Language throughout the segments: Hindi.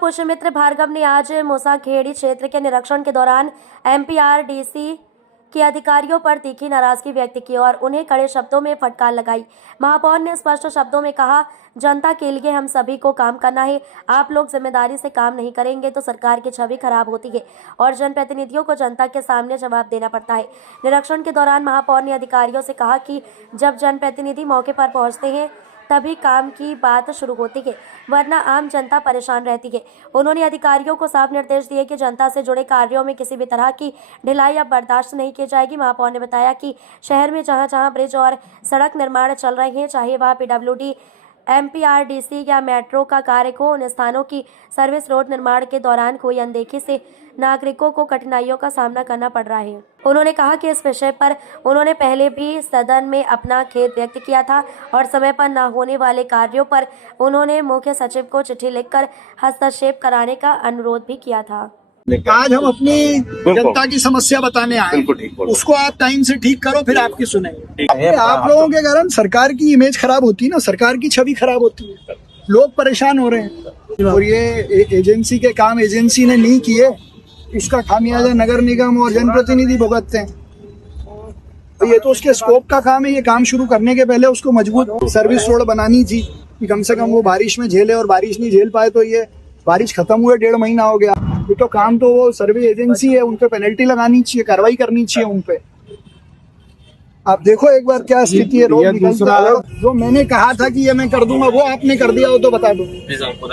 पुष्यमित्र भार्गव ने आज मूसाखेड़ी क्षेत्र के निरीक्षण के दौरान एमपीआरडीसी के अधिकारियों पर तीखी नाराजगी व्यक्त की और उन्हें कड़े शब्दों में फटकार लगाई। महापौर ने स्पष्ट शब्दों में कहा, जनता के लिए हम सभी को काम करना है। आप लोग जिम्मेदारी से काम नहीं करेंगे तो सरकार की छवि खराब होती है और जनप्रतिनिधियों को जनता के सामने जवाब देना पड़ता है। निरीक्षण के दौरान महापौर ने अधिकारियों से कहा कि जब जनप्रतिनिधि मौके पर पहुंचते हैं तभी काम की बात शुरू होती है, वरना आम जनता परेशान रहती है। उन्होंने अधिकारियों को साफ निर्देश दिए कि जनता से जुड़े कार्यों में किसी भी तरह की ढिलाई अब बर्दाश्त नहीं की जाएगी। महापौर ने बताया कि शहर में जहां ब्रिज और सड़क निर्माण चल रहे हैं, चाहे वह पीडब्ल्यूडी, एमपीआरडीसी या मेट्रो का कार्य हो, उन स्थानों की सर्विस रोड निर्माण के दौरान कोई अनदेखी से नागरिकों को कठिनाइयों का सामना करना पड़ रहा है। उन्होंने कहा कि इस विषय पर उन्होंने पहले भी सदन में अपना खेद व्यक्त किया था और समय पर न होने वाले कार्यों पर उन्होंने मुख्य सचिव को चिट्ठी लिखकर हस्तक्षेप कराने का अनुरोध भी किया था। आज हम अपनी जनता की समस्या बताने आए, उसको आप टाइम से ठीक करो, फिर आपकी सुनेंगे। आप लोगों के कारण सरकार की इमेज खराब होती है ना, सरकार की छवि खराब होती है, लोग परेशान हो रहे हैं। और ये एजेंसी के काम एजेंसी ने नहीं किए, इसका खामियाजा नगर निगम और जनप्रतिनिधि भुगतते हैं। तो ये तो उसके स्कोप का काम है। ये काम शुरू करने के पहले उसको मजबूत सर्विस रोड बनानी थी कि कम से कम वो बारिश में झेले, और बारिश नहीं झेल पाए तो ये बारिश खत्म हुए 1.5 महीना हो गया। ये तो काम तो वो सर्वे एजेंसी है, उन पे पेनल्टी लगानी चाहिए, कार्रवाई करनी चाहिए उन पे। आप देखो एक बार क्या स्थिति है। रोड जो मैंने कहा था कि ये मैं कर दूंगा, वो आपने कर दिया हो तो बता दो,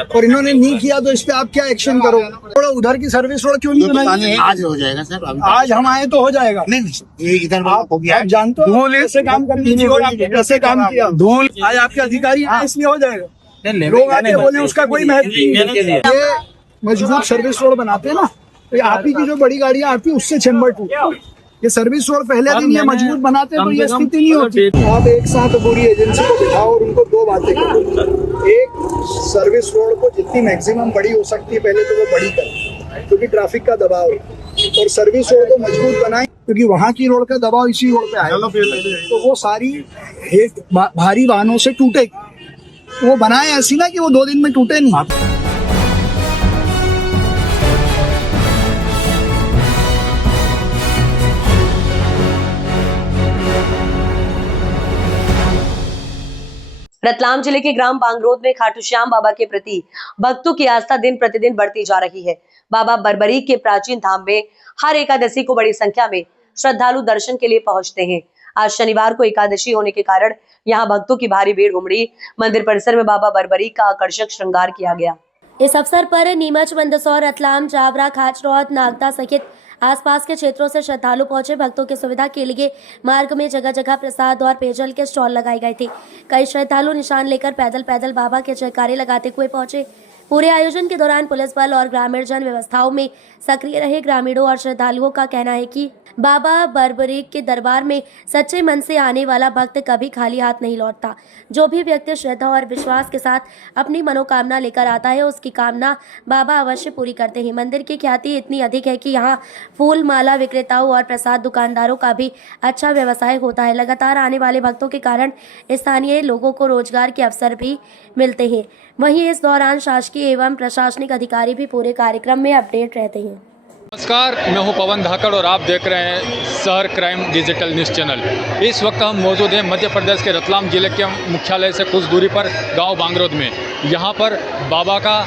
और इन्होंने नहीं किया तो इस पे आप क्या एक्शन करो। थोड़ा उधर की सर्विस रोड क्यों नहीं बनाई? आज हो जाएगा सर, आज हम आए तो हो जाएगा। नहीं ये इधर हो गया। आप जानते हो ऐसे काम करनी चाहिए और आपने कैसे काम किया। धूल आज आपके अधिकारी हैं, इसलिए हो जाएगा। लोग आके बोले उसका कोई महत्व नहीं है। ये मजबूत सर्विस रोड बनाते हैं ना, तो आप ही की जो बड़ी गाड़ियां आती है उससे चैम्बर टूटता। ये सर्विस रोड पहले दिन ये मजबूत बनाते तो ये स्थिति नहीं होती। आप एक साथ पूरी एजेंसी को बिठाओ और उनको 2 बातें करो। एक, सर्विस रोड को जितनी मैक्सिमम बड़ी हो सकती है पहले तो वो बड़ी करें, क्योंकि ट्रैफिक का दबाव है, और सर्विस रोड को मजबूत बनाएं, क्योंकि वहाँ की रोड का दबाव इसी रोड पे आएगा तो वो सारी भारी वाहनों से टूटेगी। वो बनाए ऐसी ना कि वो 2 दिन में टूटे नहीं। रतलाम जिले के ग्राम बांगरोद में खाटू श्याम बाबा के प्रति भक्तों की आस्था दिन प्रतिदिन बढ़ती जा रही है। बाबा बरबरी के प्राचीन धाम में हर एकादशी को बड़ी संख्या में श्रद्धालु दर्शन के लिए पहुंचते हैं। आज शनिवार को एकादशी होने के कारण यहाँ भक्तों की भारी भीड़ उमड़ी। मंदिर परिसर में बाबा बरबरी का आकर्षक श्रृंगार किया गया। इस अवसर पर नीमच, मंदसौर, रतलाम, जावरा, खाचरौद, नागदा सहित आसपास के क्षेत्रों से श्रद्धालु पहुंचे। भक्तों की सुविधा के लिए मार्ग में जगह जगह प्रसाद और पेयजल के स्टॉल लगाए गए थे। कई श्रद्धालु निशान लेकर पैदल बाबा के जयकारे लगाते हुए पहुंचे। पूरे आयोजन के दौरान पुलिस बल और ग्रामीण जन व्यवस्थाओं में सक्रिय रहे। ग्रामीणों और श्रद्धालुओं का कहना है कि बाबा बरबरी के दरबार में सच्चे मन से आने वाला भक्त कभी खाली हाथ नहीं लौटता। जो भी व्यक्ति श्रद्धा और विश्वास के साथ अपनी मनोकामना लेकर आता है, उसकी कामना बाबा अवश्य पूरी करते हैं। मंदिर की ख्याति इतनी अधिक है कि यहाँ फूल माला विक्रेताओं और प्रसाद दुकानदारों का भी अच्छा व्यवसाय होता है। लगातार आने वाले भक्तों के कारण स्थानीय लोगों को रोजगार के अवसर भी मिलते हैं। वहीं इस दौरान शासकीय एवं प्रशासनिक अधिकारी भी पूरे कार्यक्रम में अपडेट रहते हैं। नमस्कार, मैं हूं पवन धाकड़ और आप देख रहे हैं शहर क्राइम डिजिटल न्यूज़ चैनल। इस वक्त हम मौजूद हैं मध्य प्रदेश के रतलाम जिले के मुख्यालय से कुछ दूरी पर गांव बांगरोद में। यहां पर बाबा का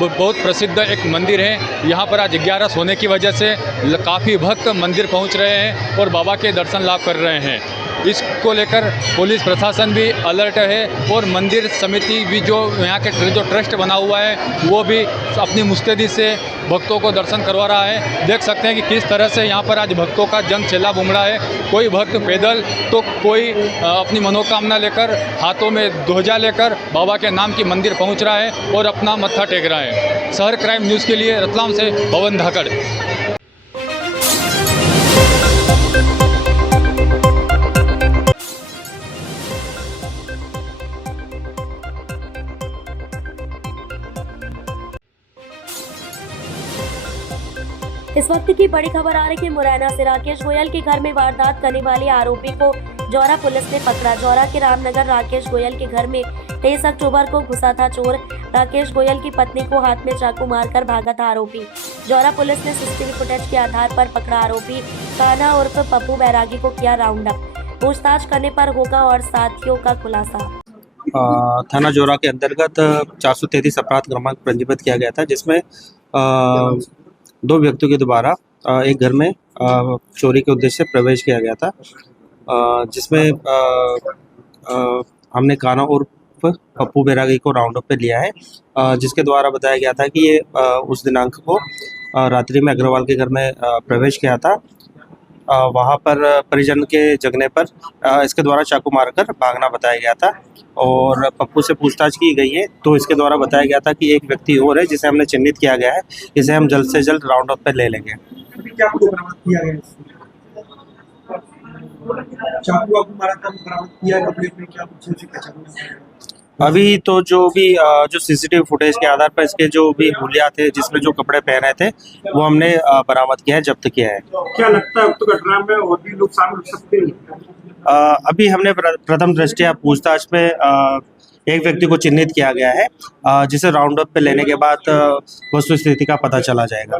बहुत प्रसिद्ध एक मंदिर है। यहां पर आज 11 होने की वजह से काफ़ी भक्त मंदिर पहुंच रहे हैं और बाबा के दर्शन लाभ कर रहे हैं। इसको लेकर पुलिस प्रशासन भी अलर्ट है और मंदिर समिति भी जो यहाँ के जो ट्रस्ट बना हुआ है वो भी अपनी मुस्तैदी से भक्तों को दर्शन करवा रहा है। देख सकते हैं कि किस तरह से यहाँ पर आज भक्तों का जंग सैलाब उमड़ा है। कोई भक्त पैदल तो कोई अपनी मनोकामना लेकर हाथों में ध्वजा लेकर बाबा के नाम की मंदिर पहुँच रहा है और अपना मत्था टेक रहा है। शहर क्राइम न्यूज़ के लिए रतलाम से पवन धाकड़। इस वक्त की बड़ी खबर आ रही है मुरैना से। राकेश गोयल के घर में वारदात करने वाले आरोपी को जौरा पुलिस ने पकड़ा। जौरा के रामनगर राकेश गोयल के घर में 23 अक्टूबर को घुसा था चोर। राकेश गोयल की पत्नी को हाथ में चाकू मारकर भागा था आरोपी। जौरा पुलिस ने सीसीटीवी फुटेज के आधार पर पकड़ा आरोपी कान्हा उर्फ पप्पू बैरागी को किया राउंड अप। पूछताछ करने पर होगा और साथियों का खुलासा। थाना जोरा के अंतर्गत 433 अपराध क्रमांक पंजीबद्ध किया गया था, जिसमें 2 व्यक्तियों के द्वारा एक घर में चोरी के उद्देश्य से प्रवेश किया गया था, जिसमें हमने कान्हा उर्फ पप्पू बैरागी को राउंड अप पे लिया है, जिसके द्वारा बताया गया था कि ये उस दिनांक को रात्रि में अग्रवाल के घर में प्रवेश किया था। वहाँ पर परिजन के जगने पर इसके द्वारा चाकू मारकर भागना बताया गया था और पप्पू से पूछताछ की गई है तो इसके द्वारा बताया गया था कि एक व्यक्ति और है जिसे हमने चिन्हित किया गया है, इसे हम जल्द से जल्द राउंड अप पे ले लेंगे। क्या कुछ बरामद किया गया है? चाकू वाकू मारा था, बरामद किया, कपड़े में क्या कुछ ऐसी पहचान? अभी तो जो सीसीटीवी फुटेज के आधार पर इसके जो भी हुलिया थे, जिसमें जो कपड़े पहने थे, वो हमने बरामद किया है, जब्त किया है। क्या लगता है अब तो घटना में और भी लोग शामिल हो सकते हैं? अभी हमने प्रथम दृष्टया पूछताछ में एक व्यक्ति को चिन्हित किया गया है, जिसे राउंड अप पे लेने के बाद वस्तुस्थिति का पता चला जाएगा।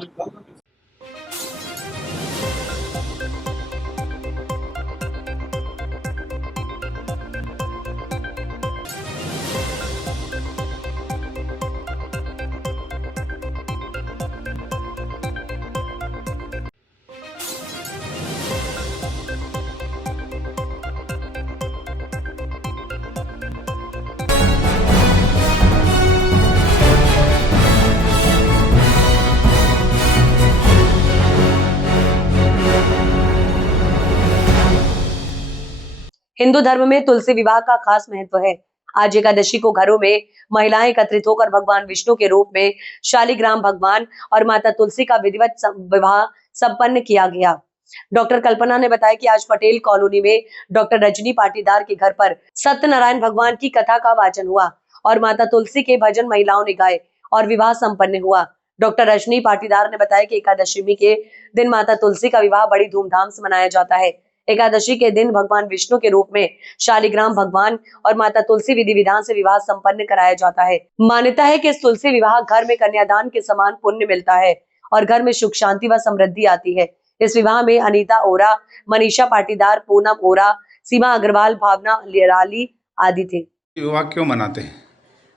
हिंदू धर्म में तुलसी विवाह का खास महत्व है। आज एकादशी को घरों में महिलाएं एकत्रित होकर भगवान विष्णु के रूप में शालिग्राम भगवान और माता तुलसी का विधिवत विवाह संपन्न किया गया। डॉक्टर कल्पना ने बताया कि आज पटेल कॉलोनी में डॉक्टर रजनी पाटीदार के घर पर सत्यनारायण भगवान की कथा का वाचन हुआ और माता तुलसी के भजन महिलाओं ने गाए और विवाह संपन्न हुआ। डॉक्टर रजनी पाटीदार ने बताया कि एकादशी के दिन माता तुलसी का विवाह बड़ी धूमधाम से मनाया जाता है। एकादशी के दिन भगवान विष्णु के रूप में शालिग्राम भगवान और माता तुलसी विधि विधान से विवाह संपन्न कराया जाता है। मान्यता है कि इस तुलसी विवाह घर में कन्यादान के समान पुण्य मिलता है और घर में सुख शांति व समृद्धि आती है। इस विवाह में अनीता ओरा, मनीषा पाटीदार, पूनम ओरा, सीमा अग्रवाल, भावना लिराली आदि थे। विवाह क्यों मनाते हैं?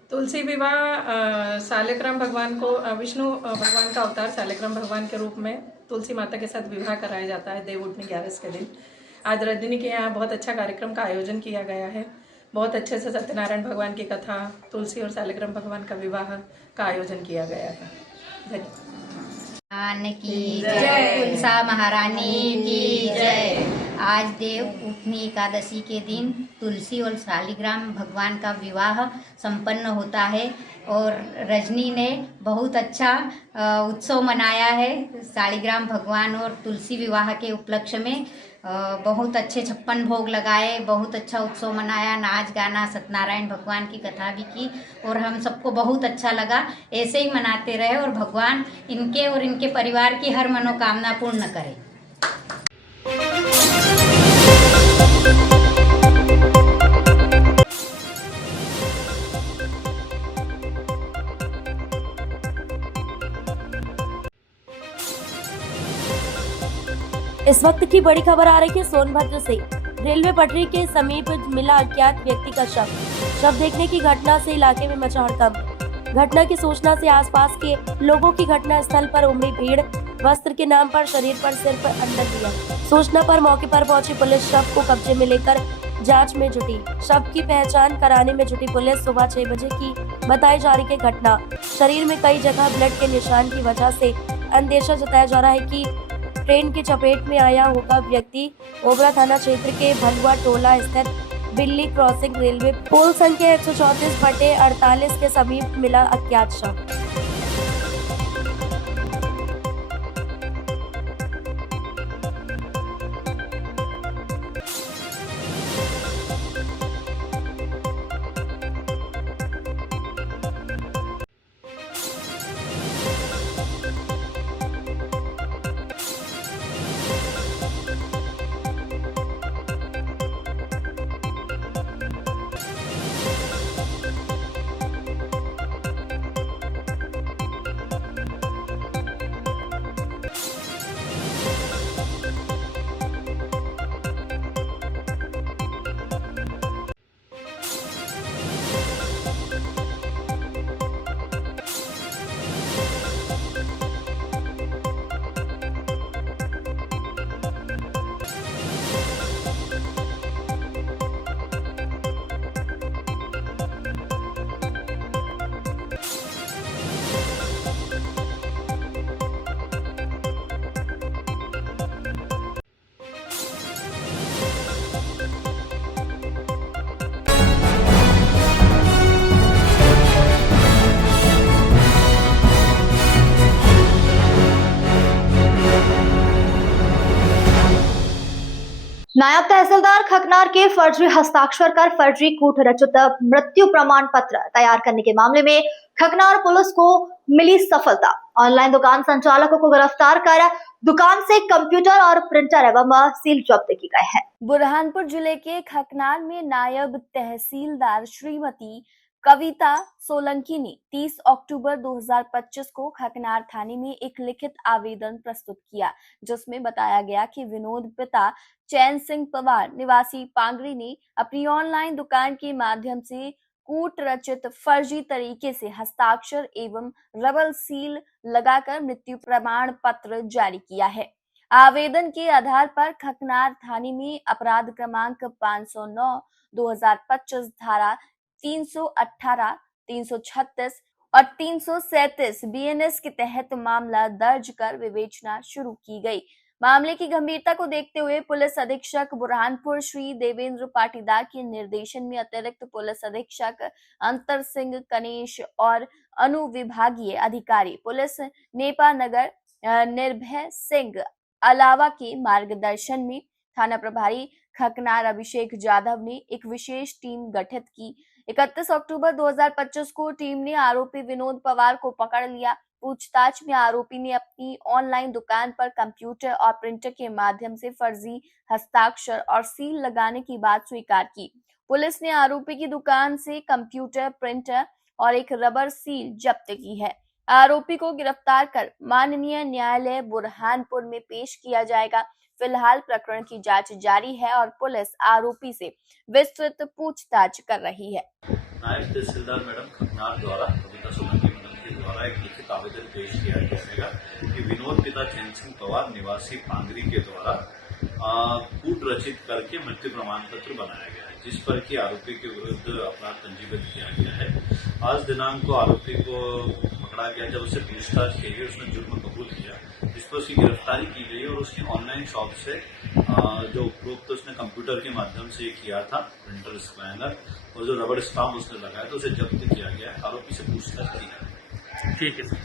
तुलसी विवाह शालिग्राम भगवान को विष्णु भगवान का अवतार शालिग्राम भगवान के रूप में तुलसी माता के साथ विवाह कराया जाता है देव उठनी 11 के दिन। आज रजनी के यहाँ बहुत अच्छा कार्यक्रम का आयोजन किया गया है। बहुत अच्छे से सत्यनारायण भगवान की कथा, तुलसी और शालिग्राम भगवान का विवाह का आयोजन किया गया है। धन्यवाद की जय, तुलसा महारानी की जय। आज देव उठनी एकादशी के दिन तुलसी और शालिग्राम भगवान का विवाह संपन्न होता है और रजनी ने बहुत अच्छा उत्सव मनाया है। शालिग्राम भगवान और तुलसी विवाह के उपलक्ष्य में बहुत अच्छे 56 भोग लगाए, बहुत अच्छा उत्सव मनाया, नाच गाना, सत्यनारायण भगवान की कथा भी की और हम सबको बहुत अच्छा लगा। ऐसे ही मनाते रहे और भगवान इनके और इनके परिवार की हर मनोकामना पूर्ण करे। इस वक्त की बड़ी खबर आ रही है सोनभद्र से। रेलवे पटरी के समीप मिला अज्ञात व्यक्ति का शव देखने की घटना से इलाके में मचा हड़कंप। घटना की सूचना से आसपास के लोगों की घटना स्थल पर उमड़ी भीड़। वस्त्र के नाम पर शरीर पर सिर्फ अंडर दिया। सूचना पर मौके पर पहुंची पुलिस शव को कब्जे में लेकर जांच में जुटी। शव की पहचान कराने में जुटी पुलिस। सुबह 6 बजे की बताई जा रही है घटना। शरीर में कई जगह ब्लड के निशान की वजह से अंदेशा जताया जा रहा है कि ट्रेन की चपेट में आया होगा व्यक्ति। ओबरा थाना क्षेत्र के भलुआ टोला स्थित बिल्ली क्रॉसिंग रेलवे पोल संख्या 134/48 के समीप मिला अज्ञात शव। नायब तहसीलदार खकनार के फर्जी हस्ताक्षर कर फर्जी कूट रचित मृत्यु प्रमाण पत्र तैयार करने के मामले में खकनार पुलिस को मिली सफलता। ऑनलाइन दुकान संचालकों को गिरफ्तार कर दुकान से कंप्यूटर और प्रिंटर एवं सील जब्त की गए हैं। बुरहानपुर जिले के खकनार में नायब तहसीलदार श्रीमती कविता सोलंकी ने 30 अक्टूबर 2025 को खकनार थाने में एक लिखित आवेदन प्रस्तुत किया, जिसमें बताया गया कि विनोद पिता चैन सिंह पवार निवासी पांगरी ने अपनी ऑनलाइन दुकान के माध्यम से कूट रचित फर्जी तरीके से हस्ताक्षर एवं रबर सील लगाकर मृत्यु प्रमाण पत्र जारी किया है। आवेदन के आधार पर खकनार थाने में अपराध क्रमांक 509/2025 धारा 318, 336 और 337 बीएनएस के तहत मामला दर्ज कर विवेचना शुरू की गई। मामले की गंभीरता को देखते हुए पुलिस अधीक्षक बुरहानपुर श्री देवेंद्र पाटीदार के निर्देशन में अतिरिक्त पुलिस अधीक्षक अंतर सिंह कनेश और अनुविभागीय अधिकारी पुलिस नेपा नगर निर्भय सिंह अलावा के मार्गदर्शन में थाना प्रभारी खकनार अभिषेक जाधव ने एक विशेष टीम गठित की। 31 अक्टूबर 2025 को टीम ने आरोपी विनोद पवार को पकड़ लिया। पूछताछ में आरोपी ने अपनी ऑनलाइन दुकान पर कंप्यूटर और प्रिंटर के माध्यम से फर्जी हस्ताक्षर और सील लगाने की बात स्वीकार की। पुलिस ने आरोपी की दुकान से कंप्यूटर, प्रिंटर और एक रबर सील जब्त की है। आरोपी को गिरफ्तार कर माननीय न्यायालय बुरहानपुर में पेश किया जाएगा। फिलहाल प्रकरण की जांच जारी है और पुलिस आरोपी से विस्तृत पूछताछ कर रही है। नायब तहसीलदार मैडम खकनार द्वारा कविता सोलंकी मैडम के द्वारा एक लिखित आवेदन पेश किया जाएगा कि विनोद पिता चैन सिंह पवार निवासी पांगरी के द्वारा कूट रचित करके मृत्यु प्रमाण पत्र बनाया गया है, जिस पर कि आरोपी के विरुद्ध अपराध पंजीबद्ध किया गया है। आज दिनांक को आरोपी को पकड़ा गया। जब उसे पूछताछ की गई उसने जुर्म कबूल किया, जिस पर उसकी गिरफ्तारी की गई और उसकी ऑनलाइन शॉप से जो उपरोक्त उसने कंप्यूटर के माध्यम से किया था, प्रिंटर, स्कैनर और जो रबड़ स्टाम्प उसने लगाया तो उसे जब्त किया गया है। आरोपी से पूछताछ की है। ठीक है सर।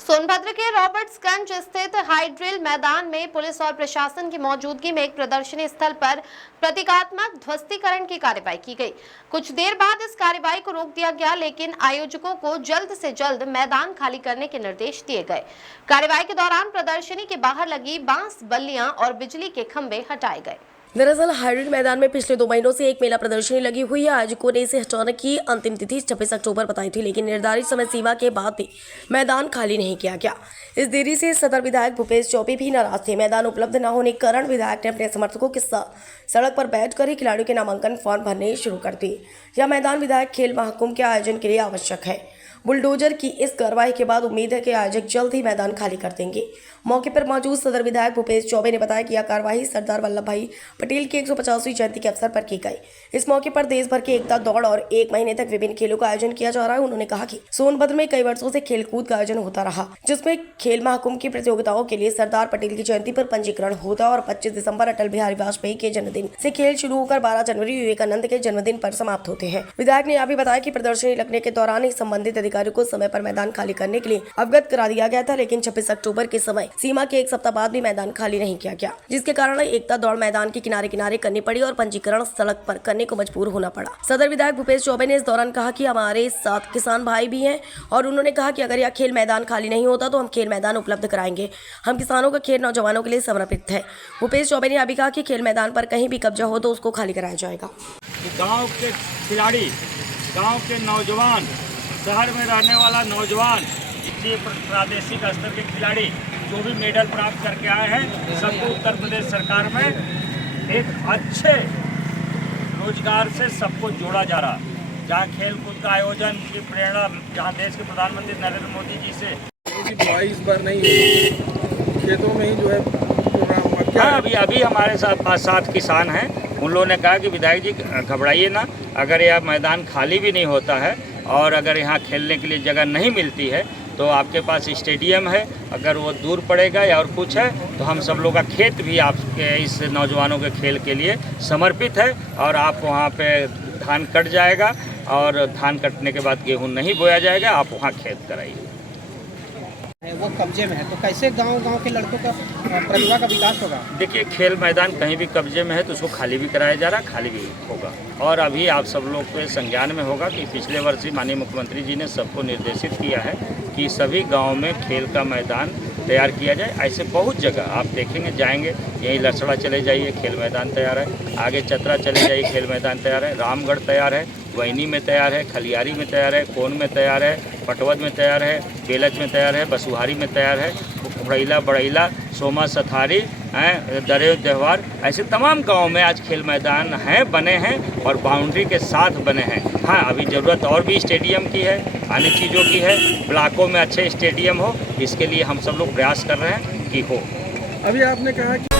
सोनभद्र के रॉबर्ट्सगंज स्थित हाइड्रिल मैदान में पुलिस और प्रशासन की मौजूदगी में एक प्रदर्शनी स्थल पर प्रतीकात्मक ध्वस्तीकरण की कार्रवाई की गई। कुछ देर बाद इस कार्रवाई को रोक दिया गया, लेकिन आयोजकों को जल्द से जल्द मैदान खाली करने के निर्देश दिए गए। कार्रवाई के दौरान प्रदर्शनी के बाहर लगी बांस बल्लियां और बिजली के खंभे हटाए गए। दरअसल हाइड्रिल मैदान में पिछले 2 महीनों से एक मेला प्रदर्शनी लगी हुई है। आयोजकों ने इसे हटाने की अंतिम तिथि 26 अक्टूबर बताई थी, लेकिन निर्धारित समय सीमा के बाद भी मैदान खाली नहीं किया गया। इस देरी से सदर विधायक भूपेश चौबे भी नाराज थे। मैदान उपलब्ध न होने के कारण विधायक ने अपने समर्थकों के साथ सड़क पर बैठकर ही खिलाड़ियों के नामांकन फॉर्म भरने शुरू कर दिए। यह मैदान विधायक खेल महाकुंभ के आयोजन के लिए आवश्यक है। बुलडोजर की इस कार्रवाई के बाद उम्मीद है कि आयोजक जल्द ही मैदान खाली कर देंगे। मौके पर मौजूद सदर विधायक भूपेश चौबे ने बताया कि यह कार्रवाई सरदार वल्लभ भाई पटेल की 150वीं जयंती के अवसर पर की गई। इस मौके पर देश भर की एकता दौड़ और 1 महीने तक विभिन्न खेलों का आयोजन किया जा रहा है। उन्होंने कहा कि सोनभद्र में कई वर्षों से खेलकूद का आयोजन होता रहा, जिसमें खेल महाकुंभ की प्रतियोगिताओं के लिए सरदार पटेल की जयंती पर पंजीकरण होता और 25 दिसंबर अटल बिहारी वाजपेयी के जन्मदिन से खेल शुरू होकर 12 जनवरी विवेकानंद के जन्मदिन पर समाप्त होते हैं। विधायक ने यह भी बताया कि प्रदर्शनी लगने के दौरान ही संबंधित अधिकारियों को समय पर मैदान खाली करने के लिए अवगत करा दिया गया था, लेकिन 26 अक्टूबर के समय सीमा के 1 सप्ताह बाद भी मैदान खाली नहीं किया गया, जिसके कारण एकता दौड़ मैदान के किनारे किनारे करनी पड़ी और पंजीकरण सड़क पर करने को मजबूर होना पड़ा। सदर विधायक भूपेश चौबे ने इस दौरान कहा कि हमारे साथ किसान भाई भी हैं और उन्होंने कहा कि अगर यह खेल मैदान खाली नहीं होता तो हम खेल मैदान उपलब्ध कराएंगे। हम किसानों का खेल नौजवानों के लिए समर्पित है। भूपेश चौबे ने यह भी कहा कि खेल मैदान पर कहीं भी कब्जा हो तो उसको खाली कराया जाएगा। गाँव के खिलाड़ी, गाँव के नौजवान, शहर में रहने वाला नौजवान, इसलिए प्रादेशिक स्तर के खिलाड़ी जो भी मेडल प्राप्त करके आए हैं, सबको उत्तर प्रदेश सरकार में एक अच्छे रोजगार से सबको जोड़ा जा रहा। जहाँ खेल कूद का आयोजन की प्रेरणा जहाँ देश के प्रधानमंत्री नरेंद्र मोदी जी से दवाई इस बार नहीं है, खेतों में ही जो है प्रोग्राम क्या है? अभी हमारे साथ 5-7 किसान हैं। उन लोगों ने कहा कि विधायक जी घबराइए ना, अगर यह मैदान खाली भी नहीं होता है और अगर यहाँ खेलने के लिए जगह नहीं मिलती है तो आपके पास स्टेडियम है, अगर वो दूर पड़ेगा या और कुछ है तो हम सब लोग का खेत भी आपके इस नौजवानों के खेल के लिए समर्पित है। और आप वहाँ पे धान कट जाएगा और धान कटने के बाद गेहूँ नहीं बोया जाएगा, आप वहाँ खेत कराइए। वो कब्जे में है तो कैसे गांव के लड़कों का प्रतिभा का विकास होगा? देखिए, खेल मैदान कहीं भी कब्जे में है तो उसको खाली भी कराया जा रहा है, खाली भी होगा। और अभी आप सब लोग के संज्ञान में होगा कि पिछले वर्ष ही माननीय मुख्यमंत्री जी ने सबको निर्देशित किया है कि सभी गाँव में खेल का मैदान तैयार किया जाए। ऐसे बहुत जगह आप देखेंगे, जाएंगे, यहीं लसड़ा चले जाइए, खेल मैदान तैयार है, आगे चतरा चले जाइए, खेल मैदान तैयार है, रामगढ़ तैयार है, वैनी में तैयार है, खलियारी में तैयार है, कोन में तैयार है, पटवद में तैयार है, बेलच में तैयार है, बसुहारी में तैयार है, बड़ैला बड़ैला, सोमा सथारी हैं, दरेव त्यौहार, ऐसे तमाम गाँव में आज खेल मैदान हैं, बने हैं और बाउंड्री के साथ बने हैं। हाँ, अभी ज़रूरत और भी स्टेडियम की है, अन्य चीज़ों की है, ब्लॉकों में अच्छे स्टेडियम हो, इसके लिए हम सब लोग प्रयास कर रहे हैं कि हो। अभी आपने कहा कि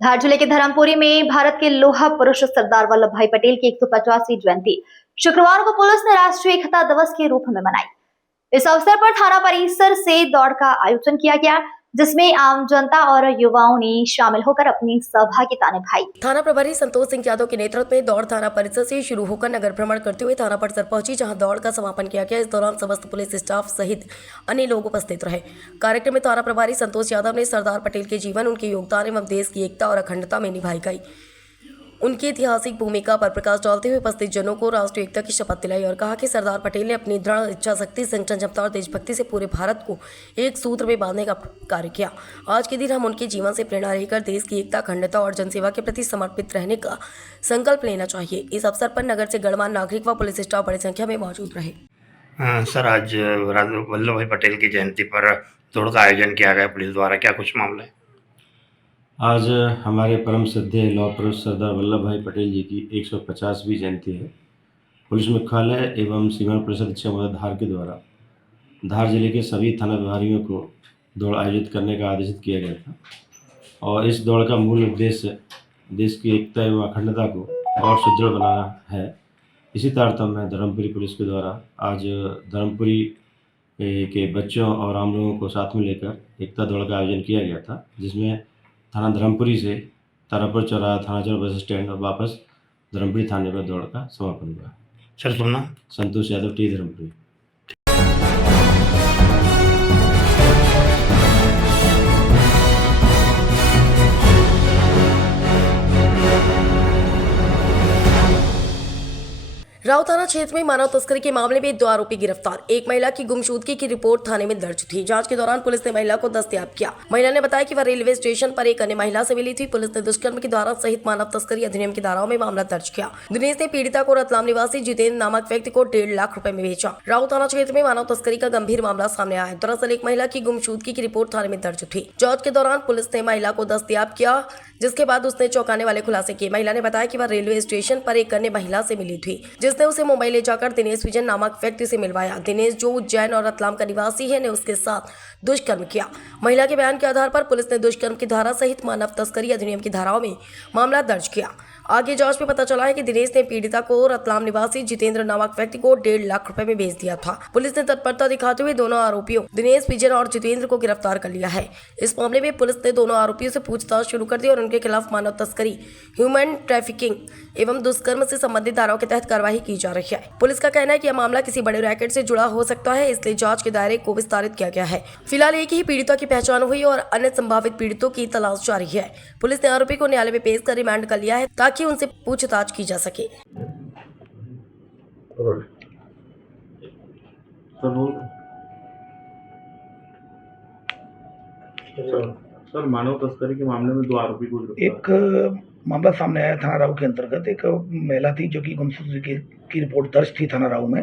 धार जिले के धर्मपुरी में भारत के लोहा पुरुष सरदार वल्लभ भाई पटेल की 150वीं जयंती शुक्रवार को पुलिस ने राष्ट्रीय एकता दिवस के रूप में मनाई। इस अवसर पर थाना परिसर से दौड़ का आयोजन किया गया, जिसमें आम जनता और युवाओं ने शामिल होकर अपनी सहभागिता निभाई। थाना प्रभारी संतोष सिंह यादव के नेतृत्व में दौड़ थाना परिसर से शुरू होकर नगर भ्रमण करते हुए थाना परिसर पहुंची, जहां दौड़ का समापन किया गया। इस दौरान समस्त पुलिस स्टाफ सहित अन्य लोग उपस्थित रहे। कार्यक्रम में थाना प्रभारी संतोष यादव ने सरदार पटेल के जीवन, उनके योगदान एवं देश की एकता और अखंडता में निभाई गई उनकी ऐतिहासिक भूमिका पर प्रकाश डालते हुए उपस्थित जनों को राष्ट्रीय एकता की शपथ दिलाई और कहा कि सरदार पटेल ने अपनी दृढ़ इच्छा शक्ति, संगठन क्षमता और देशभक्ति से पूरे भारत को एक सूत्र में बांधने का कार्य किया। आज के दिन हम उनके जीवन से प्रेरणा लेकर देश की एकता, अखंडता और जनसेवा के प्रति समर्पित रहने का संकल्प लेना चाहिए। इस अवसर पर नगर से गणमान्य नागरिक व पुलिस स्टाफ बड़ी संख्या में मौजूद रहे। सर, आज वल्लभ भाई पटेल की जयंती पर दौड़ का आयोजन किया गया पुलिस द्वारा, क्या कुछ मामला है? आज हमारे परम श्रद्धेय लौह पुरुष सरदार वल्लभ भाई पटेल जी की 150वीं जयंती है। पुलिस मुख्यालय एवं सीमा परिषद क्षेत्र धार के द्वारा धार जिले के सभी थाना प्रभारियों को दौड़ आयोजित करने का आदेशित किया गया था और इस दौड़ का मूल उद्देश्य देश की एकता एवं अखंडता को और सुदृढ़ बनाना है। इसी तारतम्य में धर्मपुरी पुलिस के द्वारा आज धर्मपुरी के बच्चों और आम लोगों को साथ में लेकर एकता दौड़ का आयोजन किया गया था, जिसमें थाना धर्मपुरी से तारापुर चौराहा, थाना चौक बस स्टैंड और वापस धर्मपुरी थाने पर दौड़ का समापन हुआ। सर, सुनना संतोष यादव, टी धर्मपुरी। राव थाना क्षेत्र में मानव तस्करी के मामले में 2 आरोपी गिरफ्तार। एक महिला की गुमशुदगी की रिपोर्ट थाने में दर्ज थी। जांच के दौरान पुलिस ने महिला को दस्तयाब किया। महिला ने बताया कि वह रेलवे स्टेशन पर एक अन्य महिला से मिली थी। पुलिस ने दुष्कर्म की धारा सहित मानव तस्करी अधिनियम की धाराओं में मामला दर्ज किया। दिनेश ने पीड़िता को रतलाम निवासी जितेंद्र नामक व्यक्ति को 1.5 लाख रुपए में बेचा। राव थाना क्षेत्र में मानव तस्करी का गंभीर मामला सामने आया है। दरअसल एक महिला की गुमशुदगी की रिपोर्ट थाने में दर्ज थी। जांच के दौरान पुलिस ने महिला को दस्तयाब किया, जिसके बाद उसने चौंकाने वाले खुलासे किए। महिला ने बताया कि वह रेलवे स्टेशन पर एक अन्य महिला से मिली थी, जिसने उसे मुंबई ले जाकर दिनेश विजन नामक व्यक्ति से मिलवाया। दिनेश, जो उज्जैन और रतलाम का निवासी है, ने उसके साथ दुष्कर्म किया। महिला के बयान के आधार पर पुलिस ने दुष्कर्म की धारा सहित मानव तस्करी अधिनियम की धाराओं में मामला दर्ज किया। आगे जांच में पता चला है कि दिनेश ने पीड़िता को रतलाम निवासी जितेंद्र नामक व्यक्ति को 1.5 लाख रुपए में बेच दिया था। पुलिस ने तत्परता दिखाते हुए दोनों आरोपियों दिनेश विजन और जितेंद्र को गिरफ्तार कर लिया है। इस मामले में पुलिस ने दोनों आरोपियों से पूछताछ शुरू कर दी और उनके खिलाफ मानव तस्करी, ह्यूमन ट्रैफिकिंग एवं दुष्कर्म से संबंधित धाराओं के तहत कार्रवाई की जा रही है। पुलिस का कहना है कि यह मामला किसी बड़े रैकेट से जुड़ा हो सकता है, इसलिए जांच के दायरे को विस्तारित किया गया है। फिलहाल एक ही पीड़िता की पहचान हुई और अन्य संभावित पीड़ितों की तलाश जारी है। पुलिस ने आरोपी को न्यायालय में पेश कर रिमांड कर लिया है ताकि उनसे पूछताछ की जा सके। सर, मानव तस्करी के मामले में 2 आरोपी को एक मामला सामने आया थाना राव के अंतर्गत। एक महिला थी जो कि गुमशुदगी की रिपोर्ट दर्ज थी थाना राव में।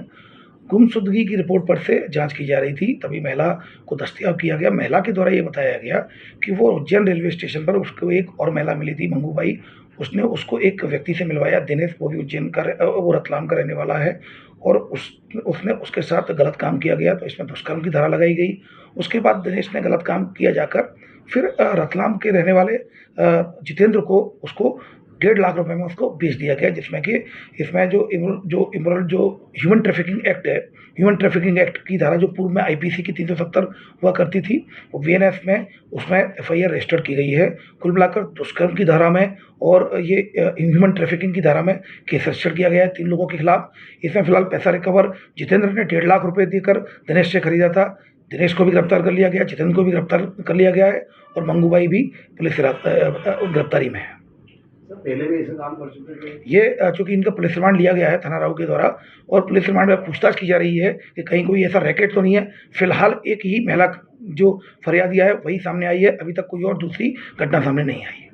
गुमशुदगी की रिपोर्ट पर से जांच की जा रही थी, तभी महिला को दस्तयाब किया गया। महिला के द्वारा ये बताया गया कि वो उज्जैन रेलवे स्टेशन पर उसको एक और महिला मिली थी, मंगूबाई, उसने उसको एक व्यक्ति से मिलवाया, दिनेश, वो भी उज्जैन का, वो रतलाम का रहने वाला है, और उसने उसके साथ गलत काम किया गया, तो इसमें दुष्कर्म की धारा लगाई गई। उसके बाद दिनेश ने गलत काम किया जाकर फिर रतलाम के रहने वाले जितेंद्र को उसको 1.5 लाख रुपए में उसको बेच दिया गया, जिसमें कि इसमें जो ह्यूमन ट्रैफिकिंग एक्ट है, ह्यूमन ट्रैफिकिंग एक्ट की धारा जो पूर्व में आईपीसी की 370 हुआ करती थी, वो वीएनएस में उसमें एफआईआर रजिस्टर की गई है। कुल मिलाकर दुष्कर्म की धारा में और ये ह्यूमन ट्रैफिकिंग की धारा में केस रजिस्टर किया गया है 3 लोगों के खिलाफ। इसमें फिलहाल पैसा रिकवर जितेंद्र ने 1.5 लाख रुपए देकर दिनेश से खरीदा था। दिनेश को भी गिरफ्तार कर लिया गया, जितेंद्र को भी गिरफ्तार कर लिया गया है, और मंगूबाई भी पुलिस गिरफ्तारी में है। पहले भी ऐसे काम कर चुके थे ये चूंकि इनका पुलिस रिमांड लिया गया है थाना राव के द्वारा, और पुलिस रिमांड में पूछताछ की जा रही है कि कहीं कोई ऐसा रैकेट तो नहीं है। फिलहाल एक ही महिला जो फरियादिया है वही सामने आई है, अभी तक कोई और दूसरी घटना सामने नहीं आई है।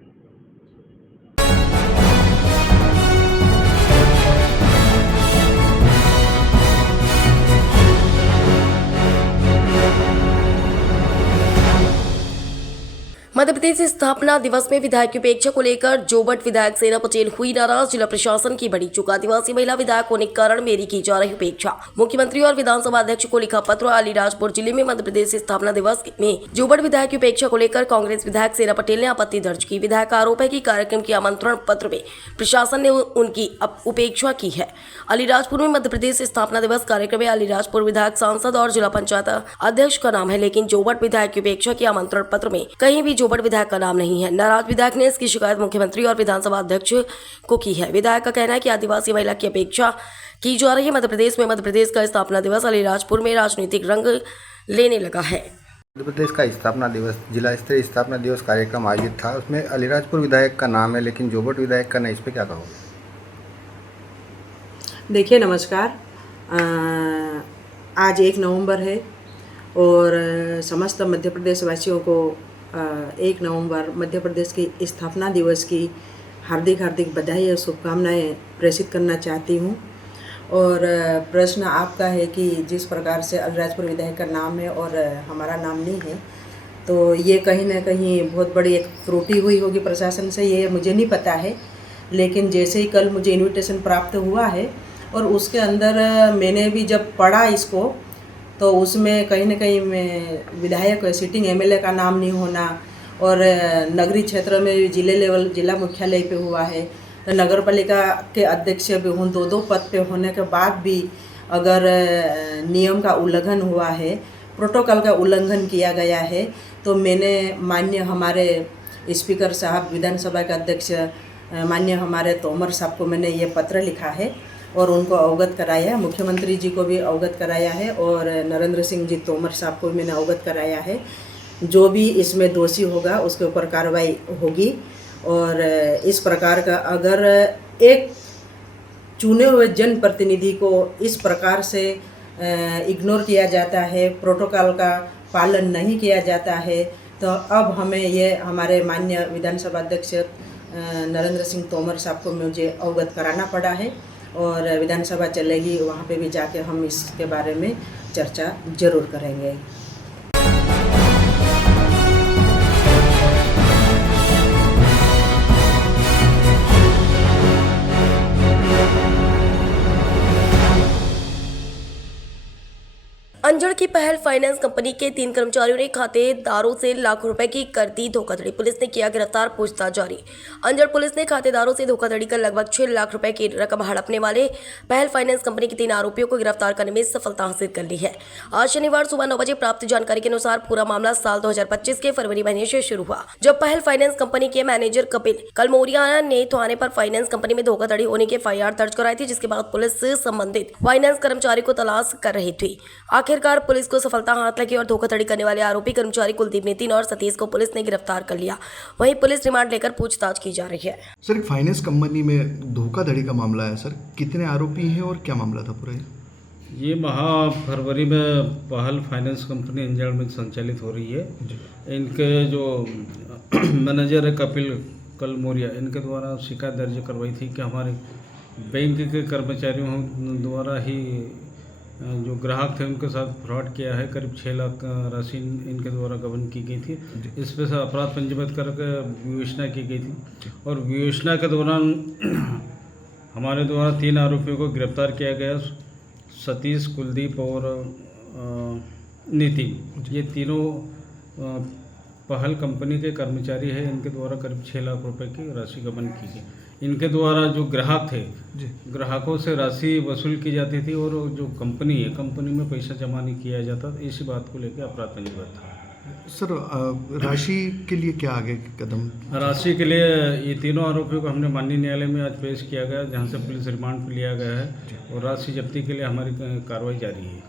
मध्य प्रदेश स्थापना दिवस में विधायक की उपेक्षा को लेकर जोबट विधायक सेना पटेल हुई नाराज। जिला प्रशासन की बड़ी चूक, आदिवासी महिला विधायक होने के कारण मेरी की जा रही उपेक्षा। मुख्यमंत्री और विधानसभा अध्यक्ष को लिखा पत्र। अलीराजपुर जिले में मध्य प्रदेश स्थापना दिवस में जोबट विधायक की उपेक्षा को लेकर कांग्रेस विधायक सेना पटेल ने आपत्ति दर्ज की। विधायक का आरोप है कि कार्यक्रम के आमंत्रण पत्र में प्रशासन ने उनकी उपेक्षा की है। अलीराजपुर में मध्य प्रदेश स्थापना दिवस कार्यक्रम में अलीराजपुर विधायक, सांसद और जिला पंचायत अध्यक्ष का नाम है, लेकिन जोबट विधायक की उपेक्षा के आमंत्रण पत्र में कहीं भी जोबट विधायक का नाम नहीं है। नाराज विधायक ने इसकी शिकायत मुख्यमंत्री और विधानसभा अध्यक्ष को की है। विधायक का कहना है कि आदिवासी महिला की अपेक्षा की जा रही है। मध्य प्रदेश में मध्य प्रदेश का स्थापना दिवस अलीराजपुर में राजनीतिक रंग लेने लगा है। मध्य प्रदेश का स्थापना दिवस, जिला स्तरीय स्थापना दिवस कार्यक्रम आयोजित था। उसमें अलीराजपुर विधायक का नाम है, लेकिन जोबट विधायक का नहीं। इस पर क्या कहोगे? देखिए, नमस्कार। आज 1 नवंबर है और समस्त मध्य प्रदेश वासियों को 1 नवंबर मध्य प्रदेश की स्थापना दिवस की हार्दिक बधाई और शुभकामनाएं प्रेषित करना चाहती हूं। और प्रश्न आपका है कि जिस प्रकार से अलीराजपुर विधायक का नाम है और हमारा नाम नहीं है, तो ये कहीं ना कहीं बहुत बड़ी एक त्रुटि हुई होगी प्रशासन से, ये मुझे नहीं पता है। लेकिन जैसे ही कल मुझे इन्विटेशन प्राप्त हुआ है और उसके अंदर मैंने भी जब पढ़ा इसको, तो उसमें कहीं ना कहीं में विधायक सिटिंग एमएलए का नाम नहीं होना, और नगरीय क्षेत्र में जिला मुख्यालय पे हुआ है, तो नगर पालिका के अध्यक्ष भी हूँ, 2 पद पे होने के बाद भी अगर नियम का उल्लंघन हुआ है, प्रोटोकॉल का उल्लंघन किया गया है, तो मैंने माननीय हमारे स्पीकर साहब, विधानसभा के अध्यक्ष माननीय हमारे तोमर साहब को मैंने ये पत्र लिखा है और उनको अवगत कराया है। मुख्यमंत्री जी को भी अवगत कराया है और नरेंद्र सिंह जी तोमर साहब को मैंने अवगत कराया है। जो भी इसमें दोषी होगा उसके ऊपर कार्रवाई होगी। और इस प्रकार का अगर एक चुने हुए जनप्रतिनिधि को इस प्रकार से इग्नोर किया जाता है, प्रोटोकॉल का पालन नहीं किया जाता है, तो अब हमें ये हमारे माननीय विधानसभा अध्यक्ष नरेंद्र सिंह तोमर साहब को मुझे अवगत कराना पड़ा है। और विधानसभा चलेगी, वहाँ पे भी जाके हम इसके बारे में चर्चा जरूर करेंगे। अंजड़ की पहल फाइनेंस कंपनी के 3 कर्मचारियों ने खातेदारों से लाखों रुपए की कर दी धोखाधड़ी। पुलिस ने किया गिरफ्तार, पूछताछ जारी। अंजड़ पुलिस ने खातेदारों से धोखाधड़ी कर लगभग 6 लाख रुपए की रकम हड़पने वाले पहल फाइनेंस कंपनी के 3 आरोपियों को गिरफ्तार करने में सफलता हासिल कर ली है। आज शनिवार सुबह 9 बजे प्राप्त जानकारी के अनुसार पूरा मामला साल 2025 के फरवरी महीने से शुरू हुआ, जब पहल फाइनेंस कंपनी के मैनेजर कपिल कलमोरिया ने थाने पर फाइनेंस कंपनी में धोखाधड़ी होने की एफआईआर दर्ज कराई थी, जिसके बाद पुलिस संबंधित फाइनेंस कर्मचारी को तलाश कर रही थी। आखिरकार पुलिस को सफलता हाथ लगी और धोखाधड़ी करने वाले आरोपी कर्मचारी कुलदीप नितिन और सतीश को पुलिस ने गिरफ्तार कर लिया। वहीं पुलिस रिमांड लेकर पूछताछ की जा रही है। सर, एक फाइनेंस कंपनी में धोखाधड़ी का मामला है सर, कितने आरोपी हैं और क्या मामला था पूरा? ये फरवरी में पहल फाइनेंस कंपनी अंजड़ में संचालित हो रही है। इनके जो मैनेजर है कपिल कलमोरिया, इनके द्वारा शिकायत दर्ज करवाई थी कि हमारे बैंक के कर्मचारियों द्वारा ही जो ग्राहक थे उनके साथ फ्रॉड किया है। करीब 6 लाख राशि इनके द्वारा गबन की गई थी। इस पर से अपराध पंजीबद्ध करके विवेचना की गई थी और विवेचना के दौरान हमारे द्वारा 3 आरोपियों को गिरफ्तार किया गया। सतीश, कुलदीप और नितिन, ये तीनों पहल कंपनी के कर्मचारी है। इनके द्वारा करीब 6 लाख रुपए की राशि गबन की गई। इनके द्वारा जो ग्राहक थे, ग्राहकों से राशि वसूल की जाती थी और जो कंपनी है, कंपनी में पैसा जमा नहीं किया जाता। इसी बात को लेकर अपराध पंजीबद्ध था। सर राशि के लिए क्या आगे कदम? राशि के लिए ये तीनों आरोपियों को हमने माननीय न्यायालय में आज पेश किया गया, जहां से पुलिस रिमांड पर लिया गया है और राशि जब्ती के लिए हमारी कार्रवाई जारी है।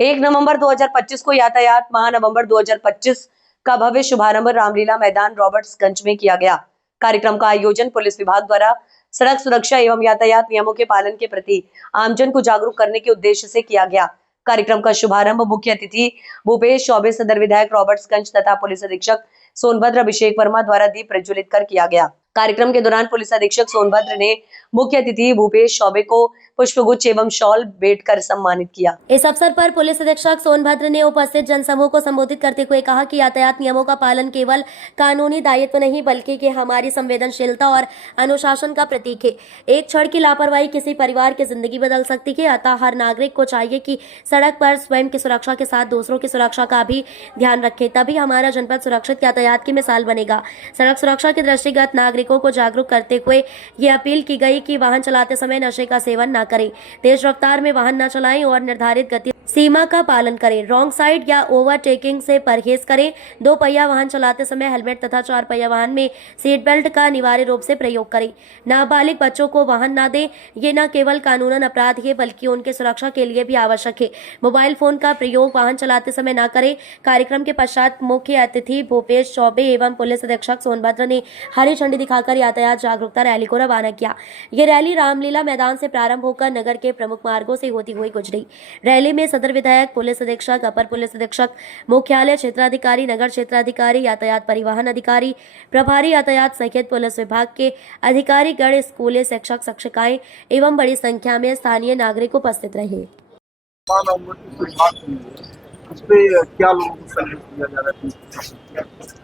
एक नवंबर 2025 को यातायात महानवंबर 2025 का भव्य शुभारंभ रामलीला मैदान रॉबर्ट्सगंज में किया गया। कार्यक्रम का आयोजन पुलिस विभाग द्वारा सड़क सुरक्षा एवं यातायात नियमों के पालन के प्रति आमजन को जागरूक करने के उद्देश्य से किया गया। कार्यक्रम का शुभारंभ मुख्य अतिथि भूपेश चौबे, सदर विधायक रॉबर्ट्सगंज तथा पुलिस अधीक्षक सोनभद्र अभिषेक वर्मा द्वारा दीप प्रज्वलित कर किया गया। कार्यक्रम के दौरान पुलिस अधीक्षक सोनभद्र ने मुख्य अतिथि भूपेश चौबे को पुष्पगुच्छ एवं शॉल भेंट कर सम्मानित किया। इस अवसर पर पुलिस अधीक्षक सोनभद्र ने उपस्थित जनसमूह को संबोधित करते हुए कहा कि यातायात नियमों का पालन केवल कानूनी दायित्व नहीं बल्कि कि हमारी संवेदनशीलता और अनुशासन का प्रतीक है। एक क्षण की लापरवाही किसी परिवार की जिंदगी बदल सकती है। अतः हर नागरिक को चाहिए कि सड़क पर स्वयं की सुरक्षा के साथ दूसरों की सुरक्षा का भी ध्यान रखे, तभी हमारा जनपद सुरक्षित यातायात की मिसाल बनेगा। सड़क सुरक्षा के दृष्टिगत नागरिकों को जागरूक करते हुए ये अपील की गई कि वाहन चलाते समय नशे का सेवन न करें, तेज रफ्तार में वाहन न चलाएं और निर्धारित गति सीमा का पालन करें, रॉन्ग साइड या ओवरटेकिंग से परहेज करें। 2 पहिया वाहन चलाते समय हेलमेट तथा 4 पहिया वाहन में सीट बेल्ट का अनिवार्य रूप से प्रयोग करें। नाबालिग बच्चों को वाहन न दें, ये न केवल कानूनन अपराध है बल्कि उनके सुरक्षा के लिए भी आवश्यक है। मोबाइल फोन का प्रयोग वाहन चलाते समय न करें। कार्यक्रम के पश्चात मुख्य अतिथि भूपेश चौबे एवं पुलिस अधीक्षक सोनभद्र ने हरी झंडी दिखाकर यातायात जागरूकता रैली को रवाना किया। ये रैली रामलीला मैदान से प्रारंभ होकर नगर के प्रमुख मार्गों से होती हुई गुजरी। रैली में सदर विधायक, पुलिस अधीक्षक, अपर पुलिस अधीक्षक, मुख्यालय क्षेत्राधिकारी, नगर क्षेत्राधिकारी, यातायात परिवहन अधिकारी, प्रभारी यातायात सहित पुलिस विभाग के अधिकारी गण, स्कूली शिक्षक, शिक्षिकाएं एवं बड़ी संख्या में स्थानीय नागरिक उपस्थित रहे।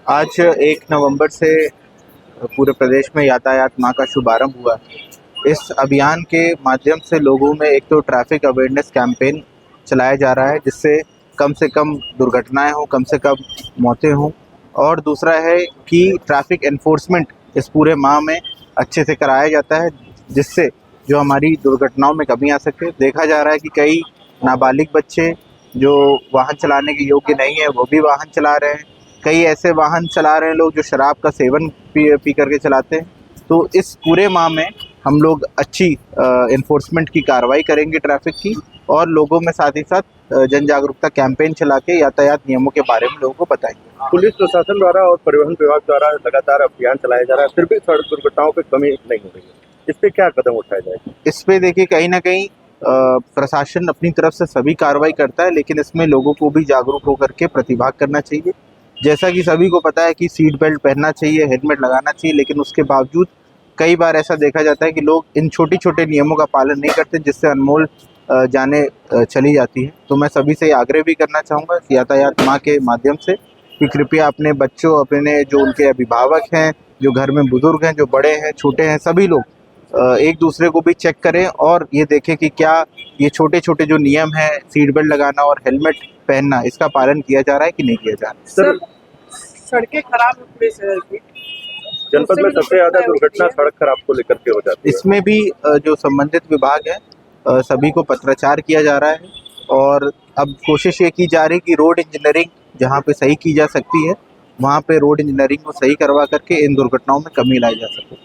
आज 1 नवंबर से पूरे प्रदेश में यातायात माह का शुभारंभ हुआ। इस अभियान के माध्यम से लोगों में एक तो ट्रैफिक अवेयरनेस कैंपेन चलाया जा रहा है, जिससे कम से कम दुर्घटनाएं हों, कम से कम मौतें हों, और दूसरा है कि ट्रैफिक एनफोर्समेंट इस पूरे माह में अच्छे से कराया जाता है, जिससे जो हमारी दुर्घटनाओं में कमी आ सके। देखा जा रहा है कि कई नाबालिग बच्चे जो वाहन चलाने के योग्य नहीं है वो भी वाहन चला रहे हैं। कई ऐसे वाहन चला रहे हैं लोग जो शराब का सेवन पी करके चलाते हैं। तो इस पूरे माह में हम लोग अच्छी इन्फोर्समेंट की कार्रवाई करेंगे ट्रैफिक की, और लोगों में साथ ही साथ जन जागरूकता कैंपेन चला के यातायात नियमों के बारे में लोगों को बताएंगे। पुलिस प्रशासन द्वारा और परिवहन विभाग द्वारा लगातार अभियान चलाया जा रहा है, फिर भी सड़क दुर्घटनाओं पे कमी नहीं हो रही है। इस पे क्या कदम उठाया जाए? इस पे देखिए, कहीं ना कहीं प्रशासन अपनी तरफ से सभी कार्रवाई करता है, लेकिन इसमें लोगों को भी जागरूक होकर के प्रतिभाग करना चाहिए। जैसा कि सभी को पता है कि सीट बेल्ट पहनना चाहिए, हेलमेट लगाना चाहिए, लेकिन उसके बावजूद कई बार ऐसा देखा जाता है कि लोग इन छोटे छोटे नियमों का पालन नहीं करते, जिससे अनमोल जाने चली जाती है। तो मैं सभी से आग्रह भी करना चाहूँगा कि यातायात माह के माध्यम से कि कृपया अपने बच्चों, अपने जो उनके अभिभावक हैं, जो घर में बुजुर्ग हैं, जो बड़े हैं, छोटे हैं, सभी लोग एक दूसरे को भी चेक करें और ये देखें कि क्या ये छोटे छोटे जो नियम हैं, सीट बेल्ट लगाना और हेलमेट पहनना, इसका पालन किया जा रहा है कि नहीं किया जा रहा है। सड़कें खराब है पूरे शहर की, जनपद में सबसे ज्यादा दुर्घटना सड़क खराब को लेकर के हो जाती है। इसमें भी जो संबंधित विभाग है सभी को पत्राचार किया जा रहा है, और अब कोशिश ये की जा रही कि रोड इंजीनियरिंग जहाँ पे सही की जा सकती है वहाँ पे रोड इंजीनियरिंग को सही करवा करके इन दुर्घटनाओं में कमी लाई जा सके।